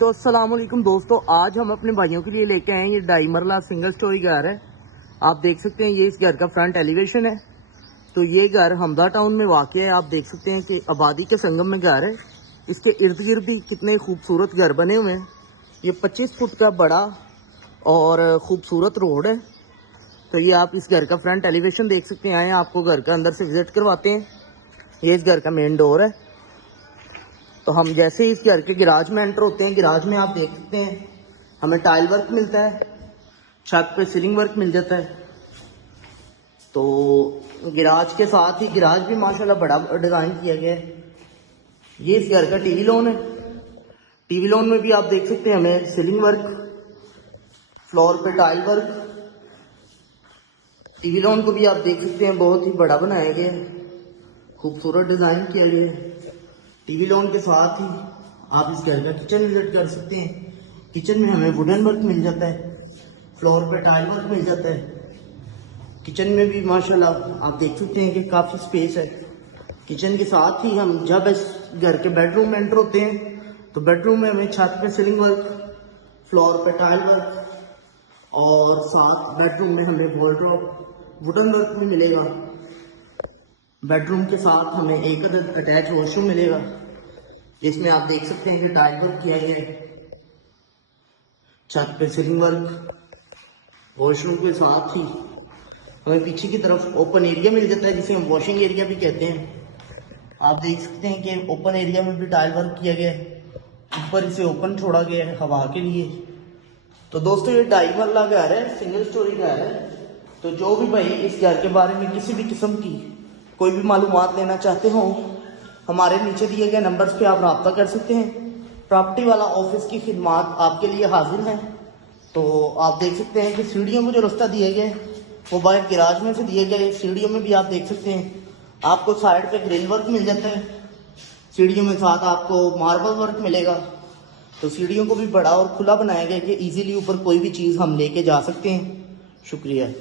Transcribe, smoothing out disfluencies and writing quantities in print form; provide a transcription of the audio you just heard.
तो अस्सलाम वालेकुम दोस्तों, आज हम अपने भाइयों के लिए लेके आए हैं ये 2.5 मरला सिंगल स्टोरी घर है। आप देख सकते हैं ये इस घर का फ्रंट एलिवेशन है। तो ये घर हमदा टाउन में वाक़ है। आप देख सकते हैं कि आबादी के संगम में घर है। इसके इर्द गिर्द भी कितने खूबसूरत घर बने हुए हैं। ये 25 फुट का बड़ा और ख़ूबसूरत रोड है। तो ये आप इस घर का फ्रंट एलिवेशन देख सकते हैं। आए आपको घर का अंदर से विज़िट करवाते हैं। ये इस घर का मेन डोर है। तो हम जैसे ही इस घर के गिराज में एंटर होते हैं, गिराज में आप देख सकते हैं हमें टाइल वर्क मिलता है, छत पे सीलिंग वर्क मिल जाता है। तो गिराज के साथ ही गिराज भी माशाल्लाह बड़ा डिज़ाइन किया गया है। ये इस घर का टीवी लॉन है। टीवी लॉन में भी आप देख सकते हैं हमें सीलिंग वर्क, फ्लोर पे टाइल वर्क। टीवी लॉन को भी आप देख सकते हैं बहुत ही बड़ा बनाया गया है, खूबसूरत डिज़ाइन किया गया है। टीवी लॉन के साथ ही आप इस घर का किचन विजिट कर सकते हैं। किचन में हमें वुडन वर्क मिल जाता है, फ्लोर पे टाइल वर्क मिल जाता है। किचन में भी माशाल्लाह आप देख सकते हैं कि काफ़ी स्पेस है। किचन के साथ ही हम जब इस घर के बेडरूम में एंटर होते हैं तो बेडरूम में हमें छत पे सीलिंग वर्क, फ्लोर पे टाइल वर्क और साथ बेडरूम में हमें वॉलड्रॉप वुडन वर्क भी मिलेगा। बेडरूम के साथ हमें एक अटैच वॉशरूम मिलेगा जिसमें आप देख सकते हैं कि टाइल वर्क किया गया है, छत पे सीलिंग वर्क। वॉशरूम के साथ ही हमें पीछे की तरफ ओपन एरिया मिल जाता है जिसे हम वॉशिंग एरिया भी कहते हैं। आप देख सकते हैं कि ओपन एरिया में भी टाइल वर्क किया गया है। ऊपर इसे ओपन छोड़ा गया है हवा के लिए। तो दोस्तों ये 2.5 मरला घर है, सिंगल स्टोरी घर है। तो जो भी भाई इस घर के बारे में किसी भी किस्म की कोई भी मालूमात लेना चाहते हो, हमारे नीचे दिए गए नंबर्स पे आप रब्ता कर सकते हैं। प्रॉपर्टी वाला ऑफिस की खिदमात आपके लिए हाजिर है। तो आप देख सकते हैं कि सीढ़ियों में जो रास्ता दिए गए वो बाहर गिराज में से दिए गए। सीढ़ियों में भी आप देख सकते हैं आपको साइड पे ग्रिल वर्क मिल जाता है। सीढ़ियों में साथ आपको मार्बल वर्क मिलेगा। तो सीढ़ियों को भी बड़ा और खुला बनाया गया कि इजीली ऊपर कोई भी चीज़ हम लेके जा सकते हैं। शुक्रिया।